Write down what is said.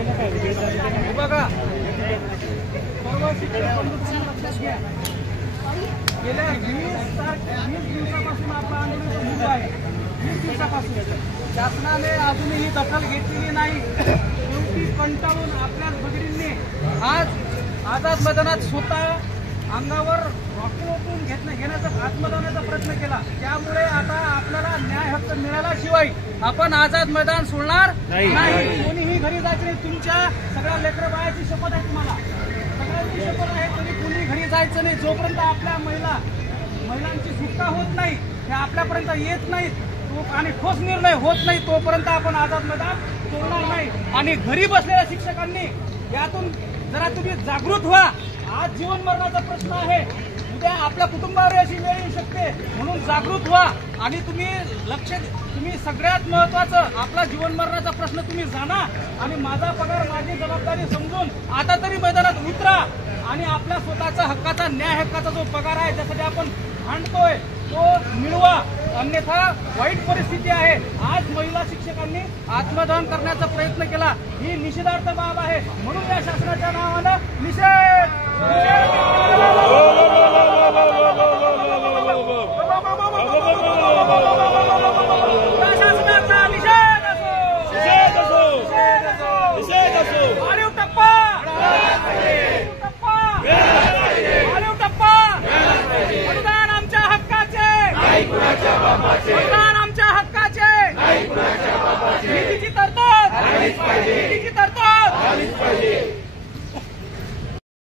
बघा सर्व शिक्षक बंधूंनी लक्षात घ्या, गेल्या 20 दिवसापासून आपलं आंदोलन सुरू आहे. 20 दिवसापासून शासनाने अजूनही दखल घेतलेली नाही. शेवटी कंटाळून आपल्याच भगिनींनी आज आझाद मैदानात स्वतः अंगावर रॉकेल ओतून घेण्याचा आत्मदानाचा प्रयत्न केला. त्यामुळे आता आपल्याला न्याय हक्क मिळाल्याशिवाय आपण आझाद मैदान सोडणार नाही. कोणीही घरी जायचं नाही. तुमच्या सगळ्या लेकरं बाळाची शपथ आहे, तुम्हाला सगळ्यांची शपथ आहे. तरी कोणी घरी जायचं नाही जोपर्यंत आपल्या महिलांची सुटका होत नाही, हे आपल्यापर्यंत येत नाहीत आणि ठोस निर्णय होत नाही तोपर्यंत आपण आझाद मैदान सोडणार नाही. आणि घरी बसलेल्या शिक्षकांनी यातून जरा तुम्ही जागृत व्हा. आज जीवन मरणाचा प्रश्न आहे, उद्या आपल्या कुटुंबावर अशी वेळ येऊ शकते. म्हणून जागृत व्हा आणि तुम्ही सगळ्यात महत्वाचं आपला जीवन मरणाचा प्रश्न तुम्ही जाणा आणि माझा पगार माझी जबाबदारी समजून आता तरी मैदानात उतरा आणि आपल्या स्वतःचा हक्काचा न्याय हक्काचा जो पगार आहे ज्यासाठी आपण भांडतोय तो मिळवा. अन्यथा वाईट परिस्थिती आहे. आज महिला शिक्षकांनी आत्मदहन करण्याचा प्रयत्न केला, ही निषेधार्थ बाब आहे. म्हणून या शासनाच्या नावानं निषेध